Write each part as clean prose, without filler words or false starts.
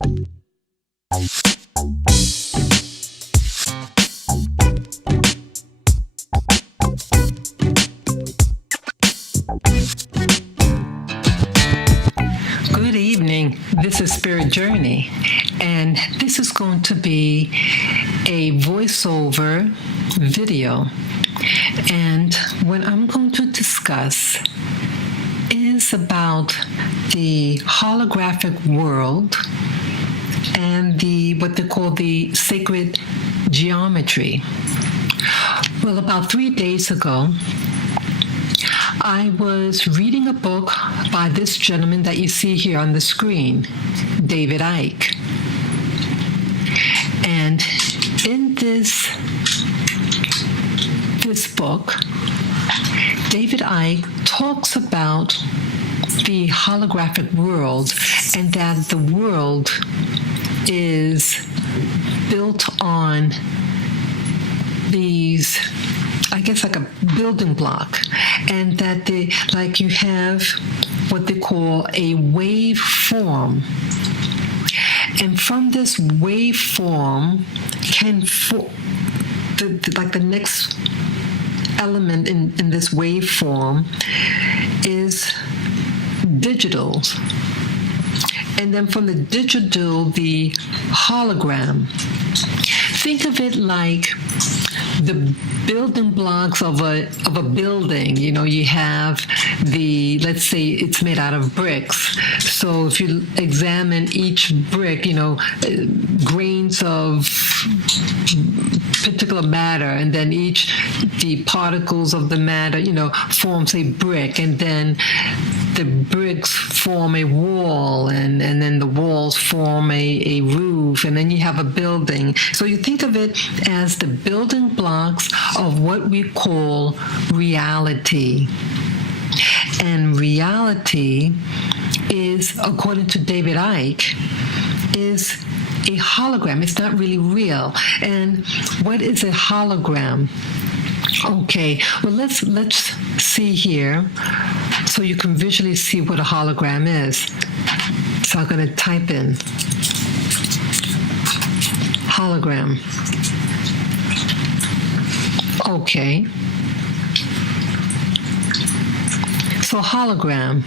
Good evening. This is Spirit Journey, and this is going to be a voiceover video. And what I'm going to discuss is about the holographic world and what they call the sacred geometry. Well, about 3 days ago, I was reading a book by this gentleman that you see here on the screen, David Icke. And in this book, David Icke talks about the holographic world and that the world is built on these, I guess, like a building block, and that you have what they call a wave form. And from this waveform the next element in this waveform is digital. And then from the digital, the hologram. Think of it like the building blocks of a building. You know, you have let's say it's made out of bricks. So if you examine each brick, grains of particular matter, and then the particles of the matter, forms a brick, and then the bricks form a wall, and then the walls form a roof, and then you have a building. So you think of it as the building blocks of what we call reality. And reality is, according to David Icke, is a hologram. It's not really real. And what is a hologram? Okay, well, let's see here so you can visually see what a hologram is. So I'm going to type in hologram. Okay. So hologram,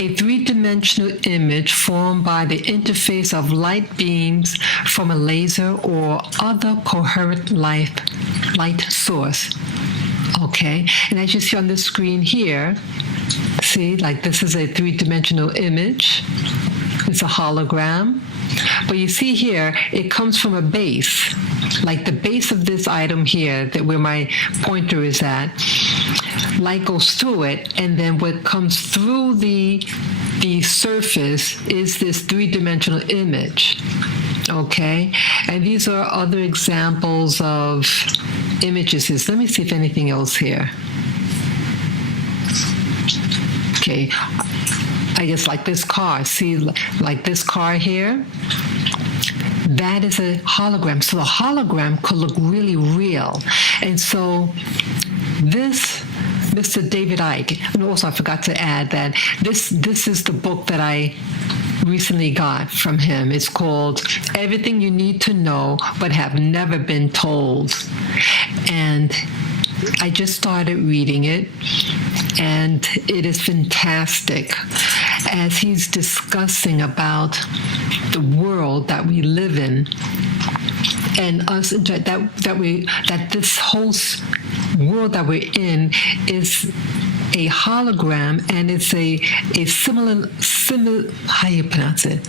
a three-dimensional image formed by the interface of light beams from a laser or other coherent light source. Okay, and as you see on the screen here, see, like this is a three-dimensional image. It's a hologram. But you see here, it comes from a base, like the base of this item here, where my pointer is at. Light goes through it, and then what comes through the surface is this three-dimensional image. Okay, and these are other examples of images. Let me see if anything else here. Okay, I guess like this car. See, like this car here? That is a hologram. So the hologram could look really real. And so this Mr. David Icke, and also I forgot to add that this is the book that I recently got from him. It's called Everything You Need to Know But Have Never Been Told. And I just started reading it, and it is fantastic as he's discussing about the world that we live in, and us that this whole world that we're in is a hologram, and it's a how you pronounce it?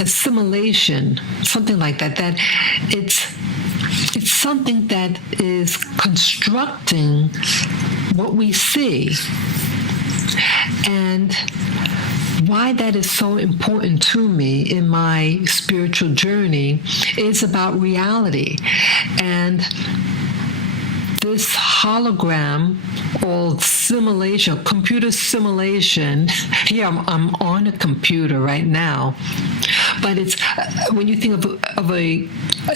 Assimilation, something like that. That it's something that is constructing what we see. And why that is so important to me in my spiritual journey is about reality. And this hologram or simulation, computer simulation, here I'm on a computer right now, but it's when you think of a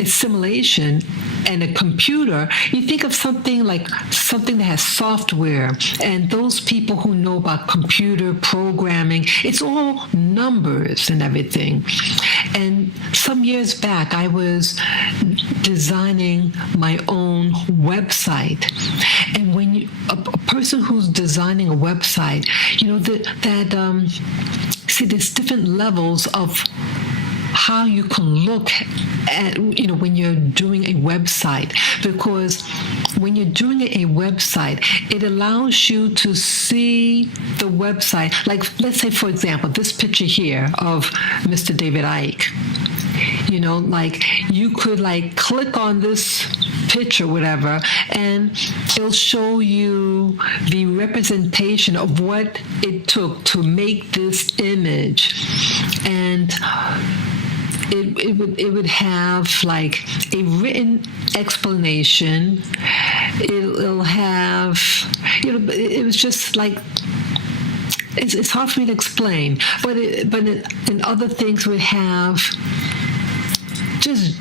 simulation and a computer, you think of something like something that has software, and those people who know about computer programming, it's all numbers and everything. And some years back, I was designing my own website. And when a person who's designing a website, see, there's different levels of how you can look at, when you're doing a website. Because when you're doing a website, it allows you to see the website. Like, let's say, for example, this picture here of Mr. David Icke. You could click on this picture, whatever, and it'll show you the representation of what it took to make this image. And it would have a written explanation. It'll have, it was just it's hard for me to explain, but in other things would have just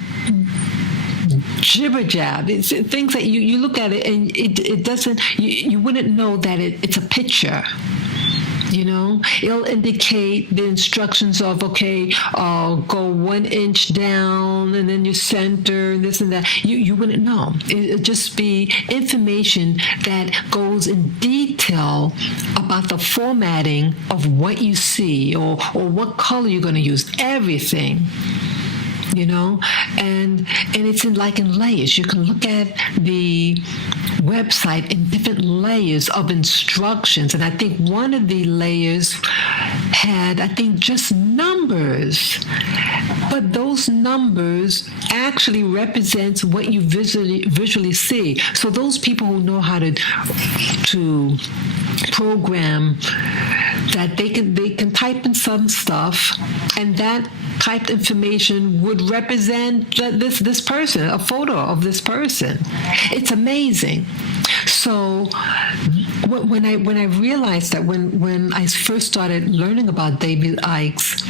jibber jab. It's things that you look at it and it doesn't, you wouldn't know that it's a picture. It'll indicate the instructions of, go 1 inch down and then you center and this and that. You wouldn't know. It'll just be information that goes in detail about the formatting of what you see or what color you're going to use. Everything. And it's in layers. You can look at the website in different layers of instructions. And I think one of the layers had, just numbers. But those numbers actually represents what you visually see. So those people who know how to program, that they can type in some stuff, and that typed information would represent this person, a photo of this person. It's amazing. So when I realized that when I first started learning about David Icke's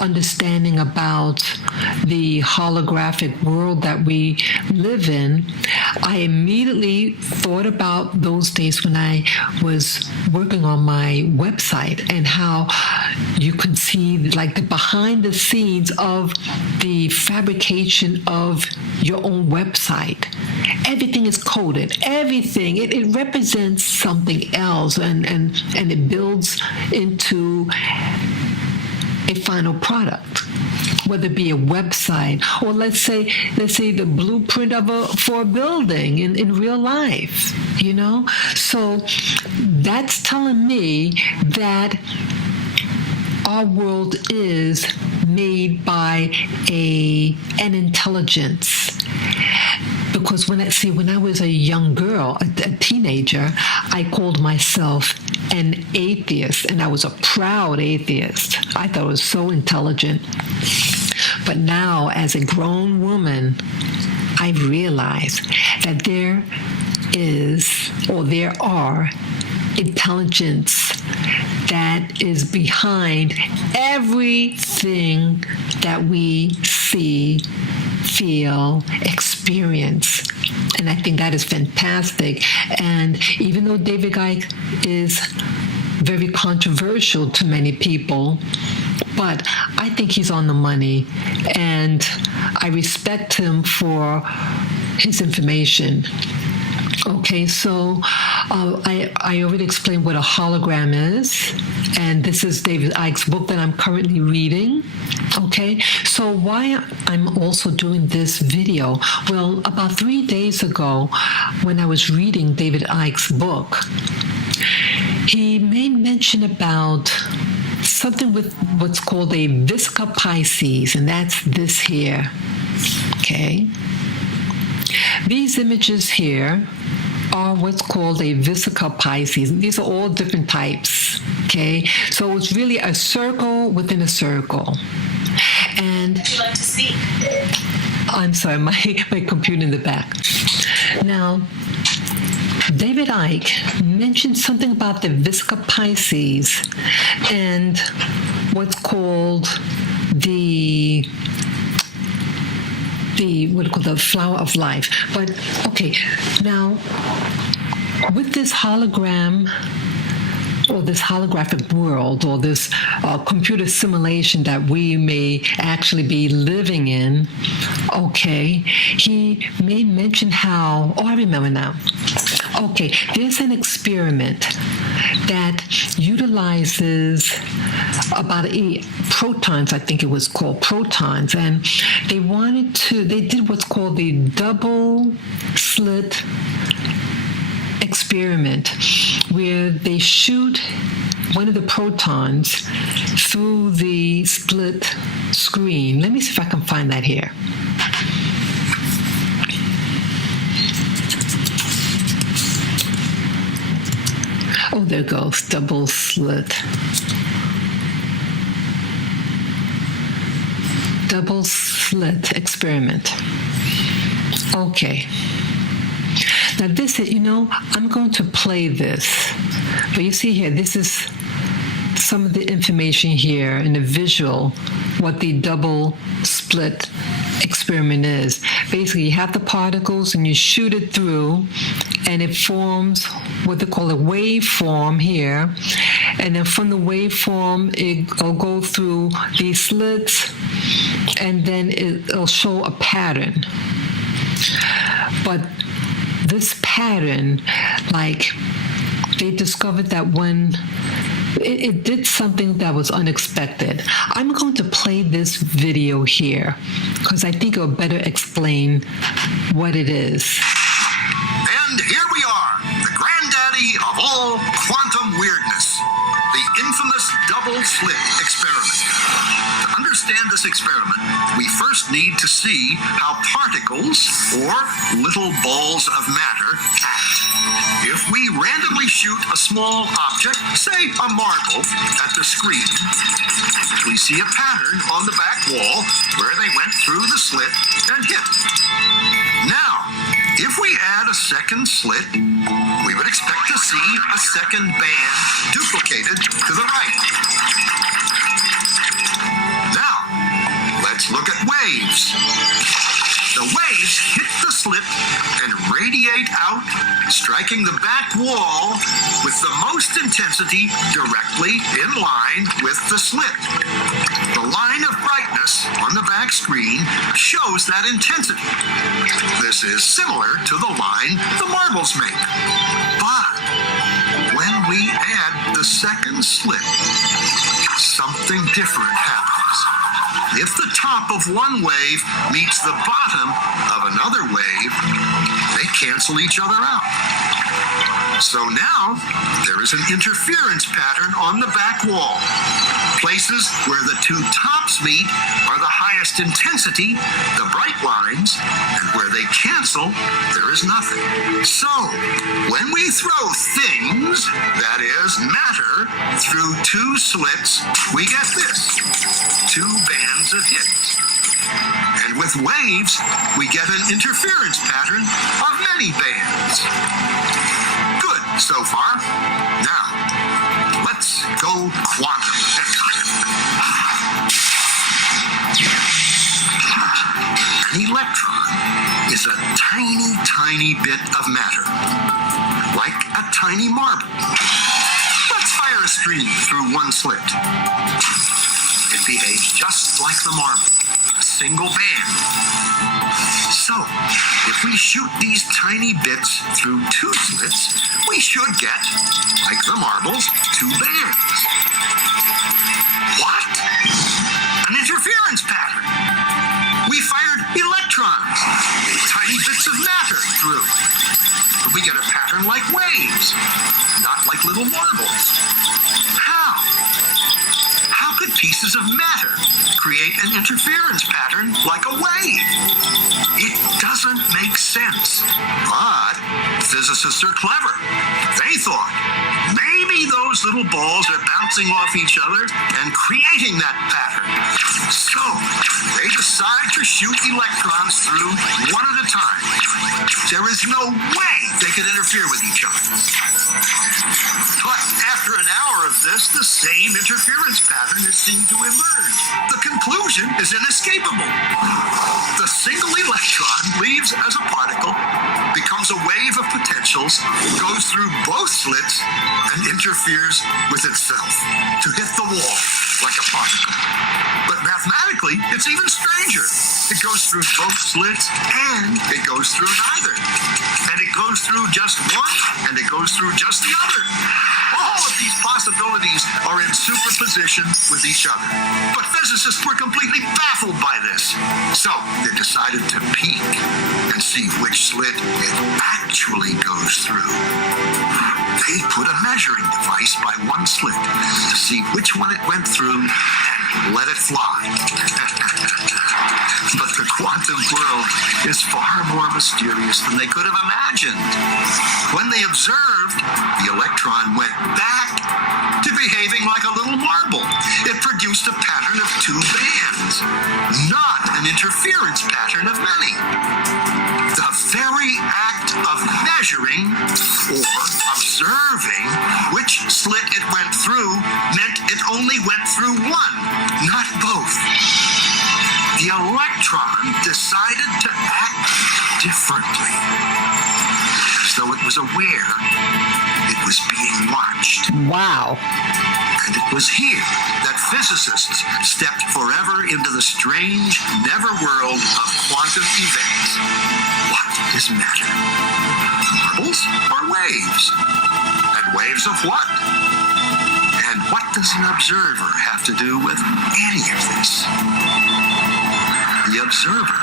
understanding about the holographic world that we live in, I immediately thought about those days when I was working on my website and how you could see the behind the scenes of the fabrication of your own website. Everything is coded. Everything. It represents something else and it builds into a final product, whether it be a website or let's say the blueprint for a building in real life, So that's telling me that our world is made by an intelligence. Because when I was a young girl, a teenager, I called myself an atheist, and I was a proud atheist. I thought I was so intelligent. But now, as a grown woman, I realize that there are intelligence that is behind everything that we see, feel, experience. And I think that is fantastic. And even though David Icke is very controversial to many people, but I think he's on the money, and I respect him for his information. Okay, so I already explained what a hologram is, and this is David Icke's book that I'm currently reading. Okay, so why I'm also doing this video? Well, about 3 days ago, when I was reading David Icke's book, he made mention about something with what's called a VISICA PISIS, and that's this here. Okay, these images here are what's called a VISICA PISIS. These are all different types, okay? So it's really a circle within a circle. And would you like to speak? I'm sorry, my computer in the back. Now, David Icke mentioned something about the VISICA PISIS and what's called the flower of life. But okay, now with this hologram or this holographic world, or this computer simulation that we may actually be living in, okay, he may mention how, I remember now. Okay, there's an experiment that utilizes about protons, I think it was called protons, and they did what's called the double slit experiment, where they shoot one of the protons through the split screen. Let me see if I can find that here. Oh, there goes, double slit. Double slit experiment. Okay. Now this is, I'm going to play this. But you see here, this is some of the information here in the visual, what the double split experiment is. Basically, you have the particles and you shoot it through, and it forms what they call a waveform here. And then from the waveform, it'll go through these slits, and then it'll show a pattern. But this pattern, like, they discovered that when it did something that was unexpected. I'm going to play this video here because I think it'll better explain what it is. And here we are, the granddaddy of all quantum weirdness, the infamous double slit experiment. To understand this experiment, we first need to see how particles, or little balls of matter, act. If we randomly shoot a small object, say a marble, at the screen, we see a pattern on the back wall where they went through the slit and hit. Now, if we add a second slit, we would expect to see a second band duplicated to the right. Now, let's look at waves. The waves hit the slit and radiate out, striking the back wall with the most intensity directly in line with the slit. The line of brightness on the back screen shows that intensity. This is similar to the line the marbles make. But when we add the second slit, something different happens. If the top of one wave meets the bottom of another wave, they cancel each other out. So now there is an interference pattern on the back wall. Places where the two tops meet are the highest intensity, the bright lines, and where they cancel, there is nothing. So when we throw things, that is matter, through two slits, we get this, two bands of hits. And with waves, we get an interference pattern of many bands. Good so far. Now, let's go quantum. An electron is a tiny, tiny bit of matter, like a tiny marble. Let's fire a stream through one slit. It behaves just like the marble, a single band. So, if we shoot these tiny bits through two slits, we should get, like the marbles, two bands. What? An interference pattern. We fired electrons, tiny bits of matter, through. But we get a pattern like waves, not like little marbles. How? How could pieces of matter create an interference pattern like a wave? It doesn't make sense. But physicists are clever. They thought maybe those little balls are bouncing off each other and creating that pattern. So they decide to shoot electrons through one at a time. There is no way they could interfere with each other. But after an hour of this, the same interference pattern is seen to emerge. The conclusion is inescapable. The single electron leaves as a particle becomes a wave of potentials, goes through both slits, and interferes with itself to hit the wall like a particle. But mathematically, it's even stranger. It goes through both slits and it goes through neither. And it goes through just one and it goes through just the other. All of these possibilities are in superposition with each other. But physicists were completely baffled by this. So they decided to peek and see which slit it actually goes through. They put a measuring device by one slit to see which one it went through and let it fly. But the quantum world is far more mysterious than they could have imagined. When they observed, the electron went back to behaving like a little marble. It produced a pattern of two bands, not an interference pattern of many. The very act of measuring or observing which slit it went through meant it only went through one, not both. The electron decided to act differently, as though it was aware it was being watched. Wow. And it was here that physicists stepped forever into the strange netherworld of quantum events. What is matter? Marbles or waves? And waves of what? And what does an observer have to do with any of this? The observer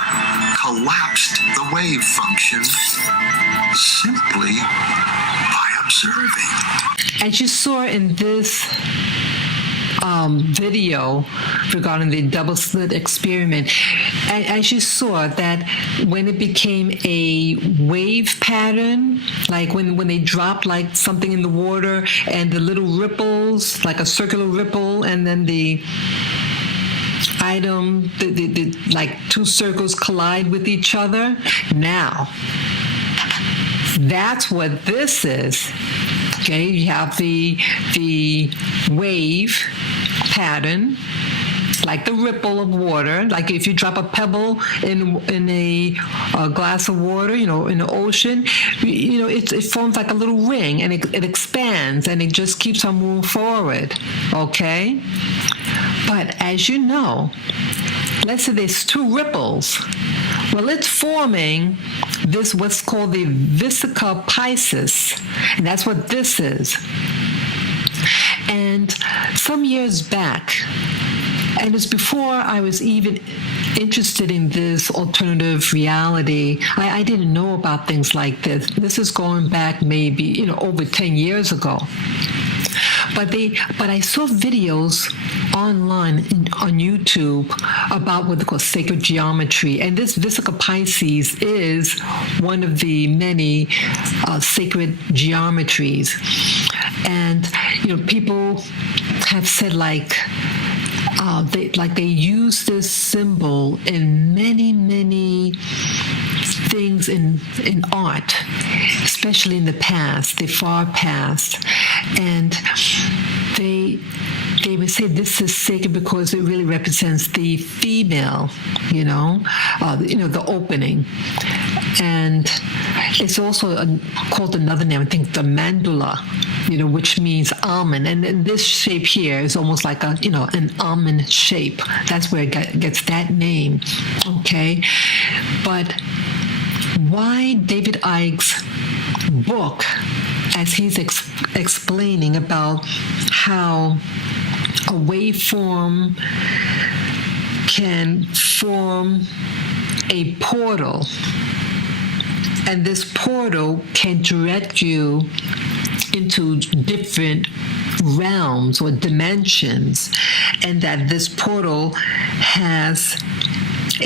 collapsed the wave function simply by observing. As you saw in this video regarding the double slit experiment, as you saw that when it became a wave pattern, like when they dropped like something in the water and the little ripples, like a circular ripple, and then the item, the like two circles collide with each other. Now, that's what this is. Okay, you have the wave pattern, like the ripple of water. Like if you drop a pebble in a glass of water, in the ocean, it forms like a little ring, and it expands, and it just keeps on moving forward. Okay, but as you know, let's say there's two ripples. Well, it's forming this, what's called the VISICA PISIS, and that's what this is. And some years back, and it's before I was even interested in this alternative reality, I didn't know about things like this. This is going back maybe, over 10 years ago. But I saw videos online on YouTube about what they call sacred geometry, and this VISICA Pisces is one of the many sacred geometries. And people have said they use this symbol in many things in art, especially in the past, the far past. And they would say this is sacred because it really represents the female, the opening. And it's also called another name, I think the mandala, which means almond. And this shape here is almost like an almond shape. That's where it gets that name, okay? But why David Icke's book, as he's explaining about how a waveform can form a portal, and this portal can direct you into different realms or dimensions, and that this portal has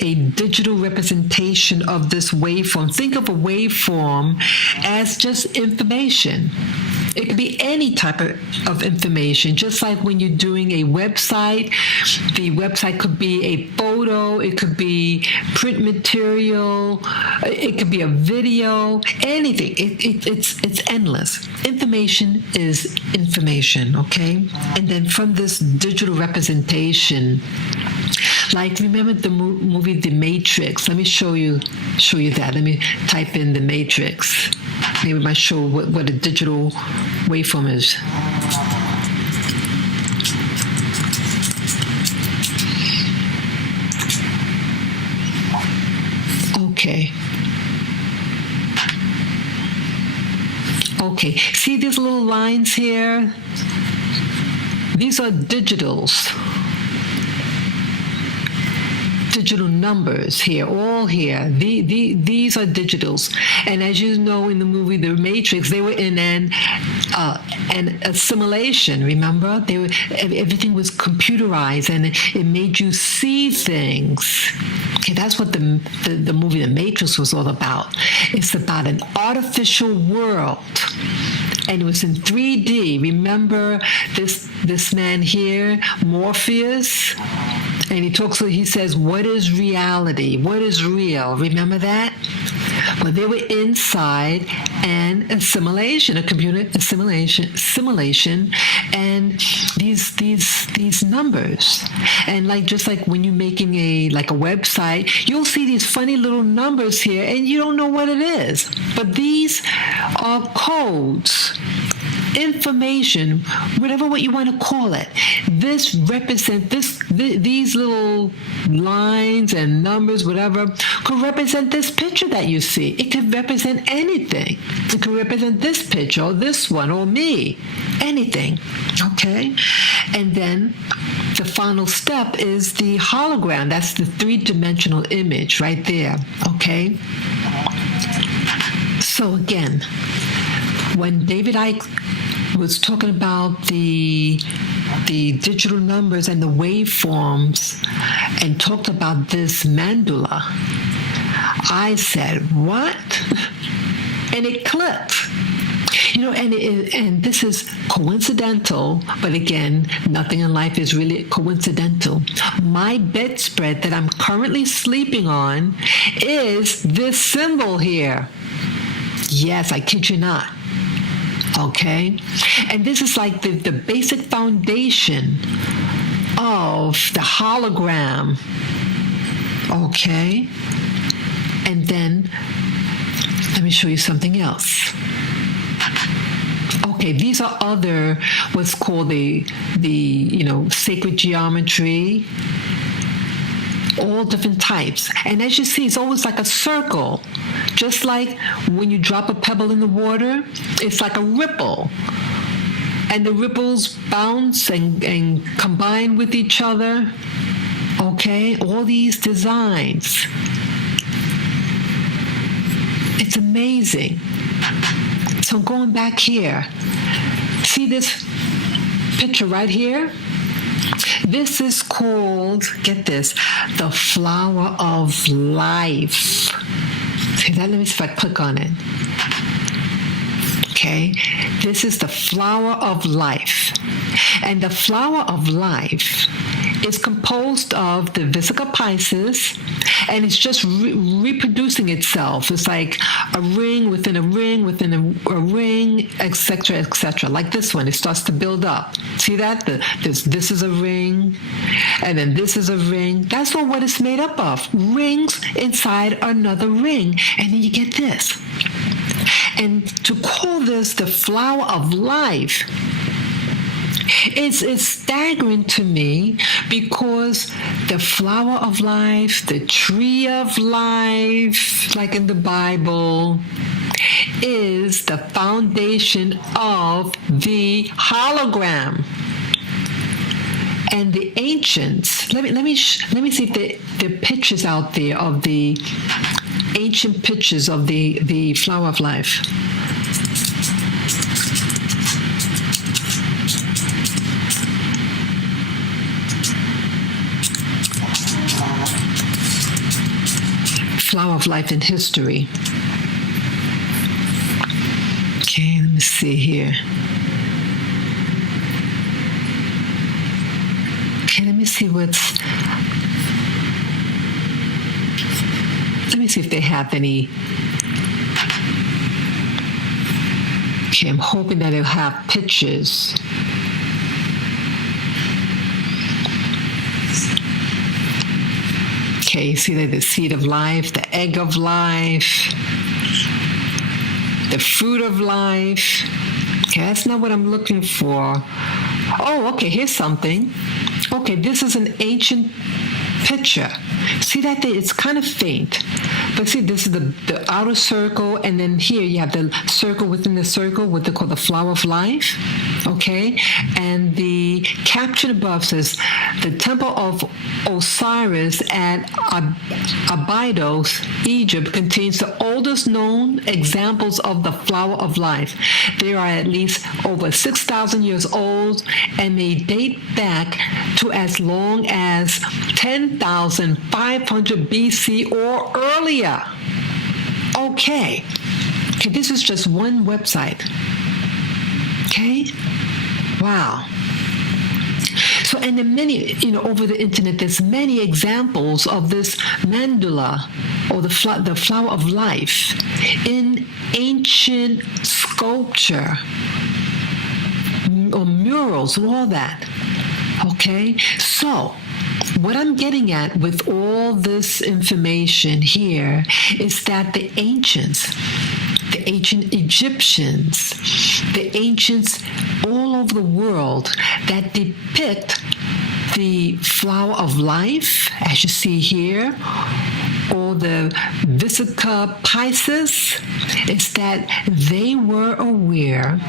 a digital representation of this waveform. Think of a waveform as just information. It could be any type of information, just like when you're doing a website. The website could be a photo, it could be print material, it could be a video, anything. It's endless. Information is information, okay? And then from this digital representation, Like, remember the movie The Matrix? Let me show you that. Let me type in The Matrix. Maybe it might show what a digital waveform is. Okay. Okay, see these little lines here? These are digitals. Digital numbers here, all here. These are digitals. And as you know, in the movie The Matrix, they were in an assimilation, remember? Everything was computerized, and it made you see things. Okay, that's what the movie The Matrix was all about. It's about an artificial world. And it was in 3D. Remember this man here, Morpheus? And he says, what is reality? What is real? Remember that? Well, they were inside an assimilation, a computer simulation, and these numbers. And just like when you're making a website, you'll see these funny little numbers here, and you don't know what it is. But these are codes, information, whatever what you want to call it. This represents these little lines and numbers, whatever, could represent this picture that you see. It could represent anything. It could represent this picture or this one or me. Anything. Okay? And then the final step is the hologram. That's the three-dimensional image right there. Okay? So again, when David Icke was talking about the digital numbers and the waveforms and talked about this mandala, I said, what? And it clicked. And this is coincidental, but again, nothing in life is really coincidental. My bedspread that I'm currently sleeping on is this symbol here. Yes, I kid you not. Okay? And this is like the basic foundation of the hologram. Okay? And then, let me show you something else. Okay, these are other, what's called the sacred geometry, all different types. And as you see, it's always like a circle. Just like when you drop a pebble in the water, it's like a ripple. And the ripples bounce and combine with each other. Okay, all these designs. It's amazing. So going back here, see this picture right here? This is called, get this, the flower of life. See that? Let me see if I click on it. Okay, this is the flower of life. And the flower of life is composed of the VISICA PISIS, and it's just reproducing itself. It's like a ring within a ring within a ring, etc., etc. Like this one, it starts to build up. See that? This is a ring, and then this is a ring. That's what it's made up of. Rings inside another ring, and then you get this. And to call this the flower of life, it's staggering to me, because the flower of life, the tree of life, like in the Bible, is the foundation of the hologram. And the ancients, let me see if there are pictures out there of the ancient pictures of the flower of life. Flower of life in history. Okay, let me see here. Okay, let me see if they have any. Okay, I'm hoping that they'll have pictures. Okay, see that the seed of life, the egg of life, the fruit of life. Okay, that's not what I'm looking for. Oh, okay, here's something. Okay, this is an ancient picture. See that there? It's kind of faint. But see, this is the outer circle, and then here you have the circle within the circle, what they call the flower of life. Okay? And the caption above says, the temple of Osiris at Abydos, Egypt, contains the oldest known examples of the flower of life. They are at least over 6,000 years old, and they date back to as long as 10,500 BC or earlier. Okay, this is just one website. Okay, wow. So, and then many, over the internet, there's many examples of this mandala, or the flower of life, in ancient sculpture, or murals, and all that. Okay, so what I'm getting at with all this information here is that the ancients, the ancient Egyptians, the ancients all over the world that depict the flower of life, as you see here, or the VISICA PISIS, is that they were aware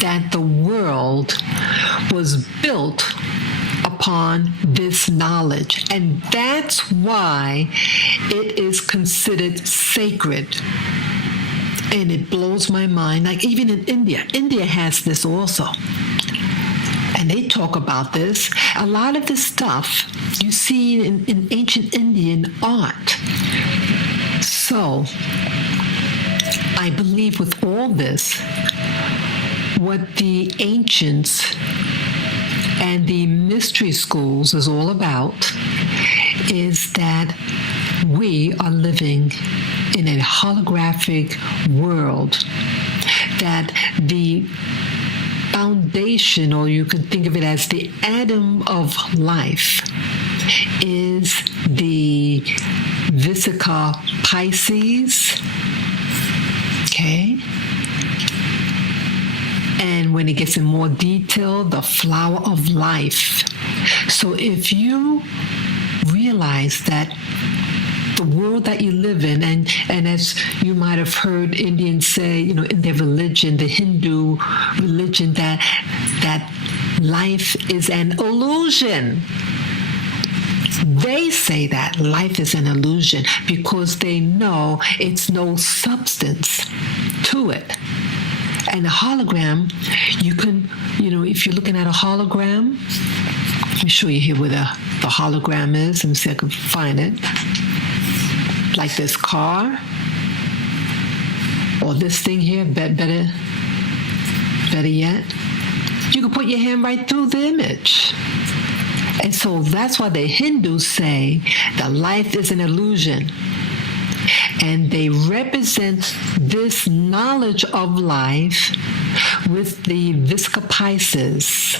that the world was built upon this knowledge. And that's why it is considered sacred. And it blows my mind. Like even in India has this also. And they talk about this. A lot of this stuff you see in ancient Indian art. So I believe with all this, what the ancients and the mystery schools is all about is that we are living in a holographic world, that the foundation, or you can think of it as the atom of life, is the VISICA Pisces. Okay? And when it gets in more detail, the flower of life. So if you realize that the world that you live in, and as you might have heard Indians say, in their religion, the Hindu religion, that life is an illusion. They say that life is an illusion because they know it's no substance to it. And a hologram, you can, if you're looking at a hologram, let me show you here where the hologram is. Let me see if I can find it. Like this car, or this thing here, better yet, you can put your hand right through the image. And so that's why the Hindus say that life is an illusion. And they represent this knowledge of life with the VISICA Pisces,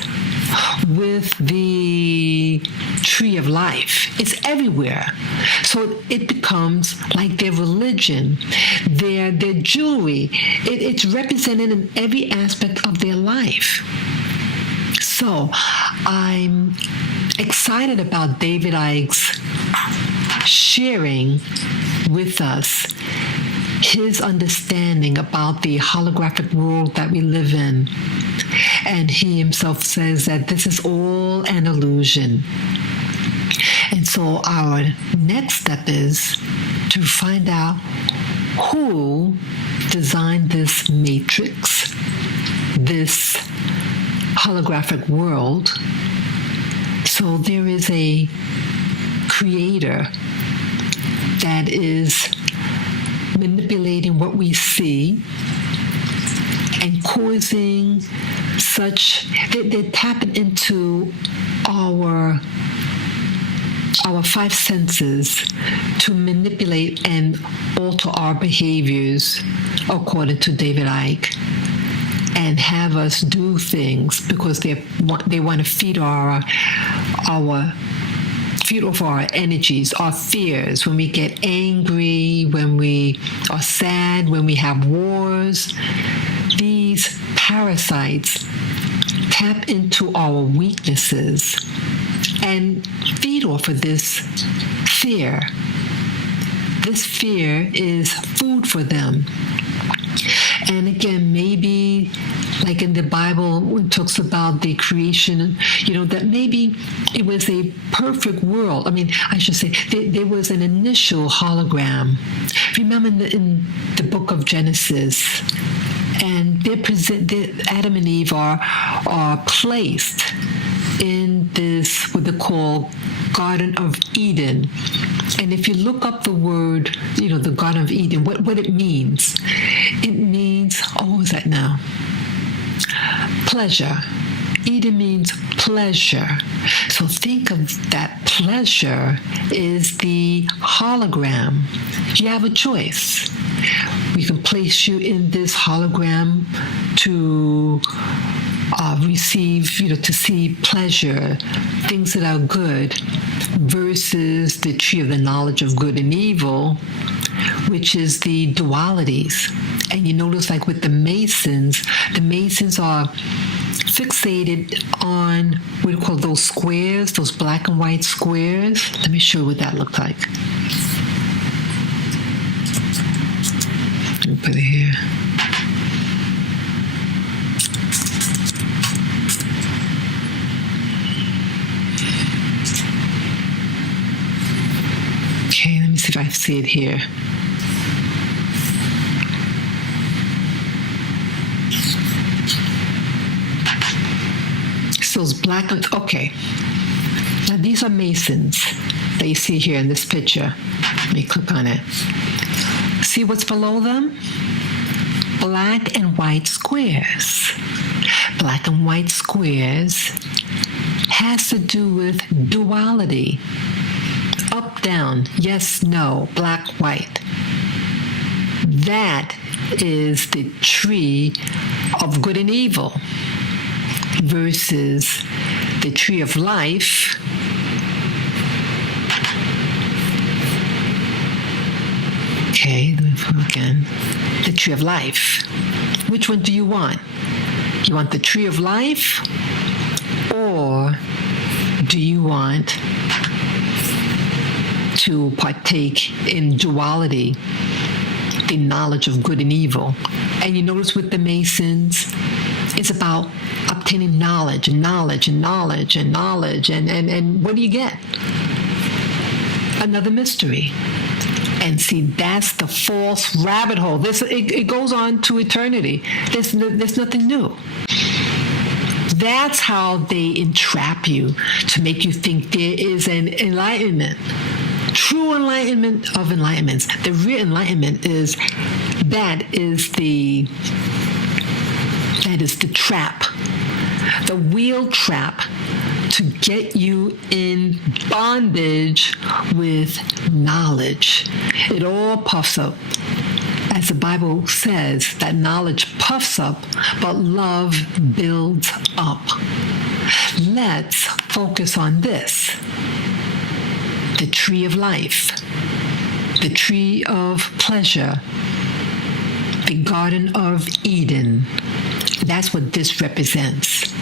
with the tree of life. It's everywhere. So it becomes like their religion, their jewelry. It's represented in every aspect of their life. So I'm excited about David Icke's sharing with us his understanding about the holographic world that we live in. And he himself says that this is all an illusion. And so our next step is to find out who designed this matrix, this holographic world. So there is a creator that is manipulating what we see and causing such, they're tapping into our five senses to manipulate and alter our behaviors, according to David Icke, and have us do things because they want to feed our feed off our energies, our fears, when we get angry, when we are sad, when we have wars. These parasites tap into our weaknesses and feed off of this fear. This fear is food for them. And again, maybe like in the Bible, when it talks about the creation, that maybe it was a perfect world. I mean, I should say, there was an initial hologram. Remember in the book of Genesis, and Adam and Eve are placed in this, what they call Garden of Eden. And if you look up the word, the Garden of Eden, what it means what was that now? Pleasure. Eden means pleasure. So think of that pleasure is the hologram. You have a choice. We can place you in this hologram to receive, to see pleasure, things that are good, versus the tree of the knowledge of good and evil, which is the dualities. And you notice, like with the Masons are fixated on what we call those squares, those black and white squares. Let me show you what that looks like. Let me put it here. Okay, let me see if I see it here. Those black, okay. Now these are Masons that you see here in this picture. Let me click on it. See what's below them? Black and white squares. Black and white squares has to do with duality. Up, down, yes, no, black, white. That is the tree of good and evil, versus the tree of life, okay, let me put again, the tree of life. Which one do you want? You want the tree of life, or do you want to partake in duality, the knowledge of good and evil? And you notice with the Masons, it's about obtaining knowledge and knowledge and knowledge and knowledge. And what do you get? Another mystery. And see, that's the false rabbit hole. It goes on to eternity. There's nothing new. That's how they entrap you, to make you think there is an enlightenment. True enlightenment of enlightenments. The real enlightenment is the trap, the wheel trap, to get you in bondage with knowledge. It all puffs up. As the Bible says, that knowledge puffs up, but love builds up. Let's focus on this. The tree of life, the tree of pleasure, the Garden of Eden. That's what this represents.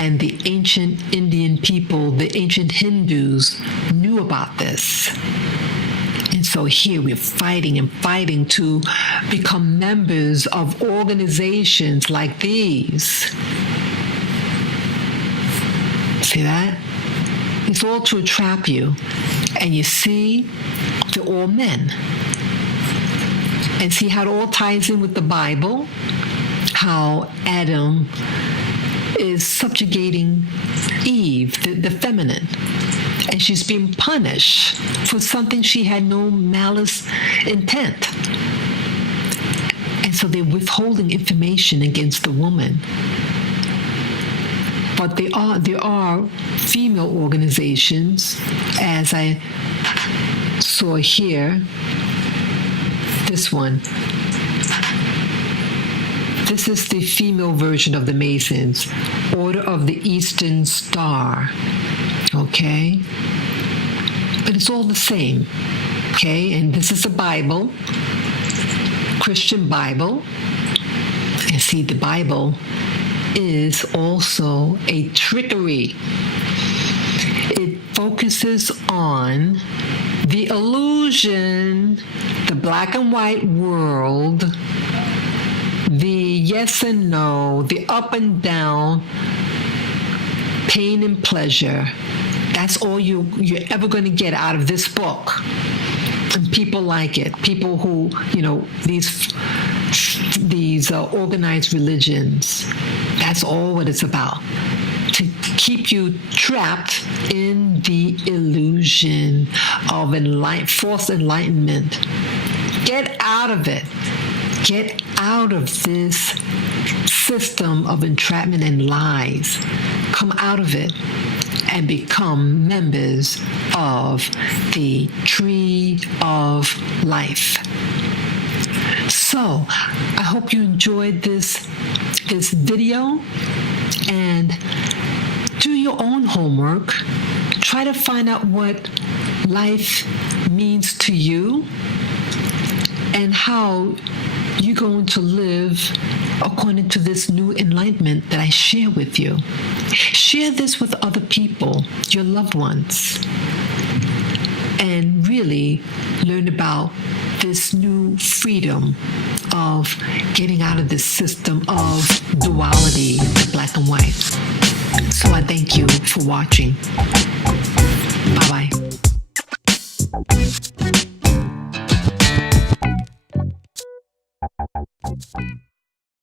And the ancient Indian people, the ancient Hindus, knew about this. And so here we're fighting and fighting to become members of organizations like these. See that? It's all to trap you. And you see, they're all men. And see how it all ties in with the Bible? How Adam is subjugating Eve, the feminine, and she's being punished for something she had no malice intent. And so they're withholding information against the woman. But there are female organizations, as I saw here, this one. This is the female version of the Masons, Order of the Eastern Star, okay? but it's all the same. Okay, and this is the Bible, Christian Bible. And see, the Bible is also a trickery. It focuses on the illusion, the black and white world, the yes and no, the up and down, pain and pleasure. That's all you're ever going to get out of this book. And people like it. People who, these organized religions, that's all what it's about. To keep you trapped in the illusion of false enlightenment. Get out of it. Get out of this system of entrapment and lies. Come out of it and become members of the Tree of Life. So, I hope you enjoyed this video, and do your own homework. Try to find out what life means to you and how you're going to live according to this new enlightenment that I share with you. Share this with other people, your loved ones, and really learn about this new freedom of getting out of this system of duality, black and white. So I thank you for watching. Bye-bye.